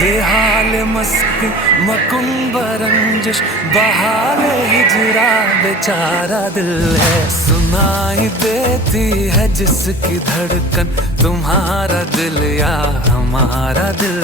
बेहाल मस्ती मकुम्ब रंजिश बहाल हिजरा बेचारा दिल है। सुनाई देती है जिसकी धड़कन, तुम्हारा दिल या हमारा दिल।